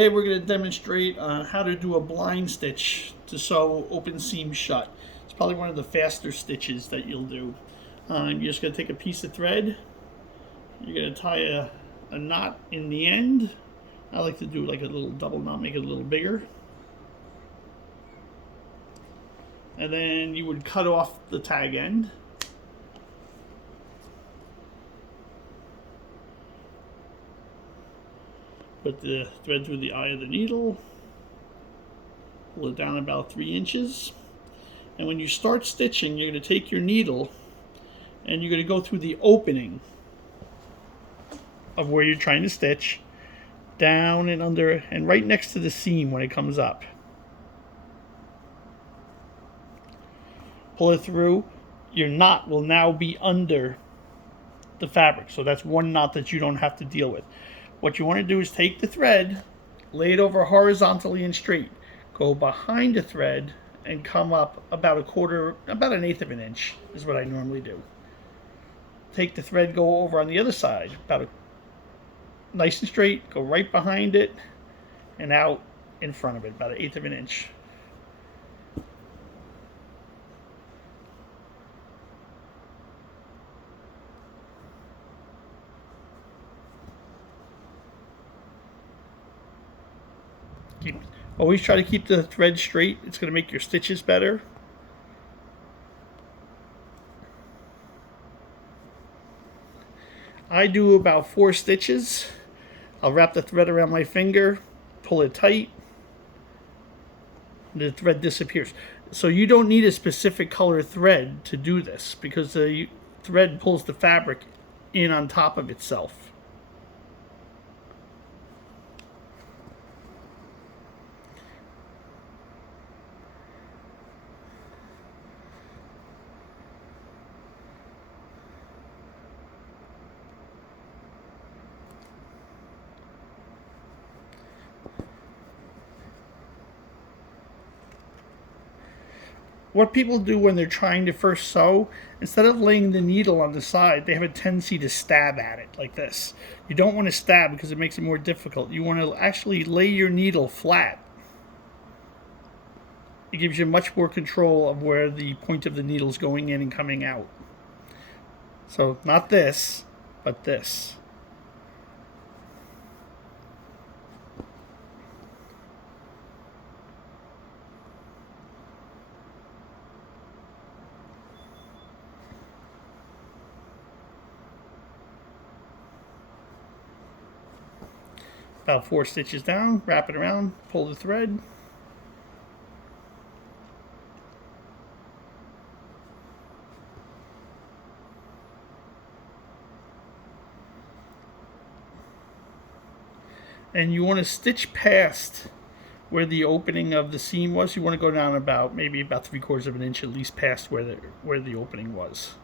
Today we're going to demonstrate how to do a blind stitch to sew open seam shut. It's probably one of the faster stitches that you'll do. You're just going to take a piece of thread. You're going to tie a knot in the end. I like to do like a little double knot, make it a little bigger. And then you would cut off the tag end. Put the thread through the eye of the needle, pull it down about 3 inches, and when you start stitching, you're going to take your needle and you're going to go through the opening of where you're trying to stitch, down and under, and right next to the seam when it comes up. Pull it through. Your knot will now be under the fabric, so that's one knot that you don't have to deal with. What you want to do is take the thread, lay it over horizontally and straight, go behind the thread, and come up about an eighth of an inch is what I normally do. Take the thread, go over on the other side, nice and straight, go right behind it, and out in front of it, about an eighth of an inch. Always try to keep the thread straight. It's going to make your stitches better. I do about 4 stitches. I'll wrap the thread around my finger, pull it tight, the thread disappears. So you don't need a specific color thread to do this because the thread pulls the fabric in on top of itself. What people do when they're trying to first sew, instead of laying the needle on the side, they have a tendency to stab at it like this. You don't want to stab because it makes it more difficult. You want to actually lay your needle flat. It gives you much more control of where the point of the needle is going in and coming out. So not this, but this. About 4 stitches down, wrap it around, pull the thread. And you want to stitch past where the opening of the seam was. You want to go down maybe about 3/4 of an inch at least past where the opening was.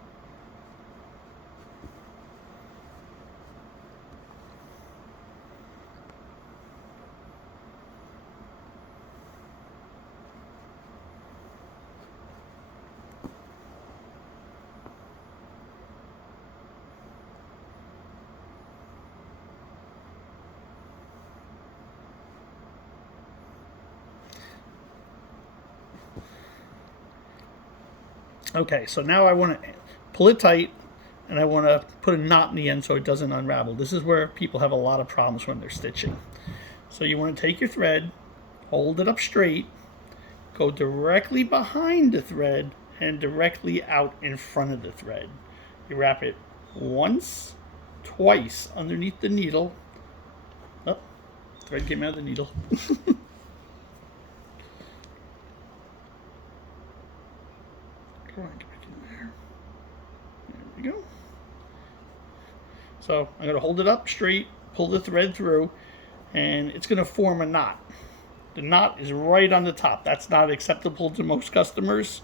Okay, so now I want to pull it tight, and I want to put a knot in the end so it doesn't unravel. This is where people have a lot of problems when they're stitching. So you want to take your thread, hold it up straight, go directly behind the thread, and directly out in front of the thread. You wrap it once, twice underneath the needle. Oh, thread came out of the needle. Come on, get back in there. There we go. So I'm going to hold it up straight, pull the thread through, and it's going to form a knot. The knot is right on the top. That's not acceptable to most customers.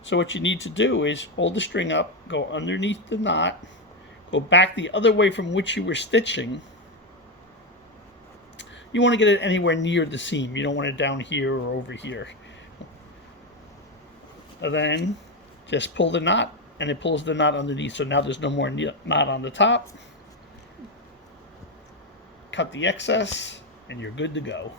So what you need to do is hold the string up, go underneath the knot, go back the other way from which you were stitching. You want to get it anywhere near the seam. You don't want it down here or over here. And then just pull the knot, and it pulls the knot underneath. So now there's no more knot on the top. Cut the excess, and you're good to go.